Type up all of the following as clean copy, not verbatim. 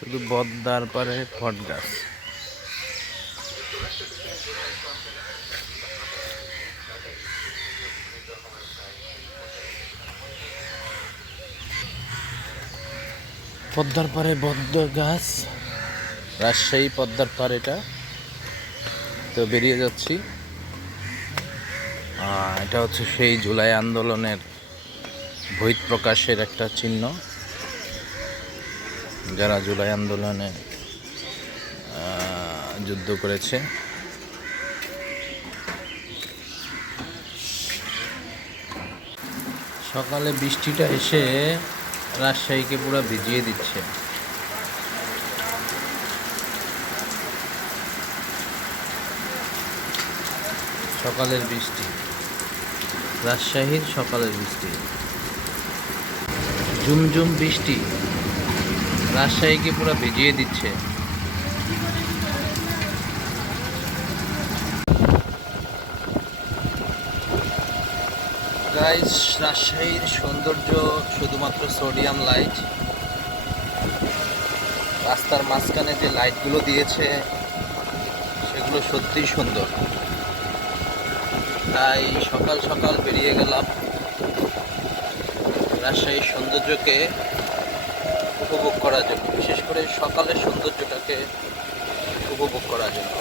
শুধু বদ্দার পারে বট গাছ। পদ্মার পারে বদ্ধ গাছ, রাজশাহী পদ্মার পার। এটা তো বেরিয়ে যাচ্ছি। এটা হচ্ছে সেই জুলাই আন্দোলনের বহিঃপ্রকাশের একটা চিহ্ন, যারা জুলাই আন্দোলনে যুদ্ধ করেছে। সকালে বৃষ্টিটা এসে রাজশাহীকে পুরো ভিজিয়ে দিচ্ছে। সকালের বৃষ্টি, রাজশাহীর সকালের বৃষ্টি, ঝুমঝুম বৃষ্টি রাজশাহীকে পুরো ভিজিয়ে দিচ্ছে। গাইস, রাজশাহীর সৌন্দর্য শুধুমাত্র সোডিয়াম লাইট। রাস্তার মাঝখানে যে লাইটগুলো দিয়েছে সেগুলো সত্যিই সুন্দর। তাই সকাল সকাল বেরিয়ে গেলাম রাজশাহীর সৌন্দর্যকে উপভোগ করার জন্য, বিশেষ করে সকালের সৌন্দর্যটাকে উপভোগ করার জন্য।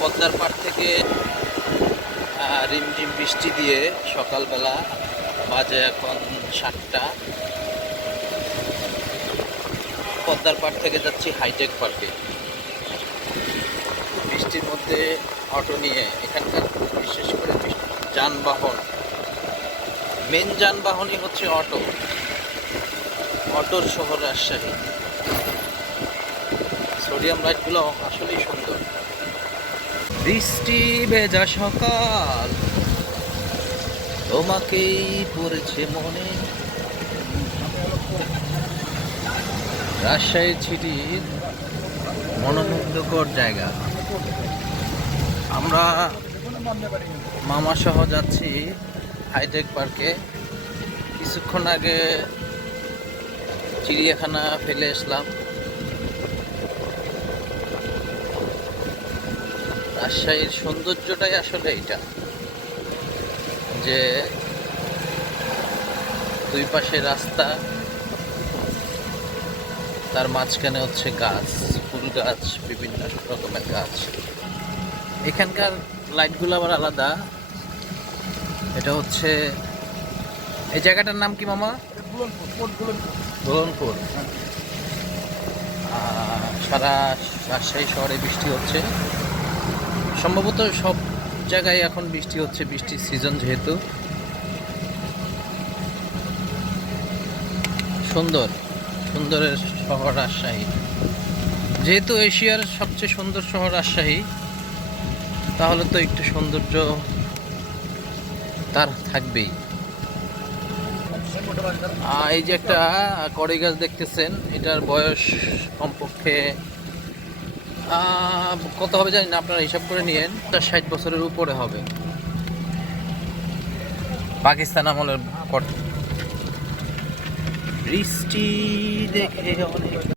পদ্মার পাড় থেকে রিমঝিম বৃষ্টি দিয়ে সকালবেলা, বাজে এখন 7টা, পদ্মার পাড় থেকে যাচ্ছি হাইটেক পার্কে। বৃষ্টির মধ্যে অটো নিয়ে, এখানকার বিশেষ করে যানবাহন, মেন যানবাহনই হচ্ছে অটো। অটোর শহর রাজশাহী। সোডিয়াম লাইটগুলো আসলেই সুন্দর। বৃষ্টি ভেজা সকাল, তোমাকেই পড়েছে মনে। রাজশাহীর ছিটির মনোমুগ্ধকর জায়গা। আমরা মামা সহ যাচ্ছি হাইটেক পার্কে। কিছুক্ষণ আগে চিড়িয়াখানা ফেলে আসলাম। রাজশাহীর সৌন্দর্যটাই আসলে এটা, যে দুই পাশে রাস্তা, তার মাঝখানে হচ্ছে গাছ, ফুল গাছ, বিভিন্ন রকমের গাছ। এখানকার লাইটগুলো আবার আলাদা। এটা হচ্ছে, এই জায়গাটার নাম কি মামা? বুরহানপুর। সারা রাজশাহী শহরে বৃষ্টি হচ্ছে, সম্ভবত সব জায়গায় এখন বৃষ্টি হচ্ছে, বৃষ্টির সিজন যেহেতু। সুন্দরের শহর রাজশাহী। যেহেতু এশিয়ার সবচেয়ে সুন্দর শহর রাজশাহী, তাহলে তো একটু সৌন্দর্য তার থাকবেই। এই যে একটা কড়ই গাছ দেখতেছেন, এটার বয়স কমপক্ষে কত হবে জানি না, আপনারা হিসাব করে নিয়েন। 60 বছরের উপরে হবে। পাকিস্তান আমলের বৃষ্টি দেখে অনেক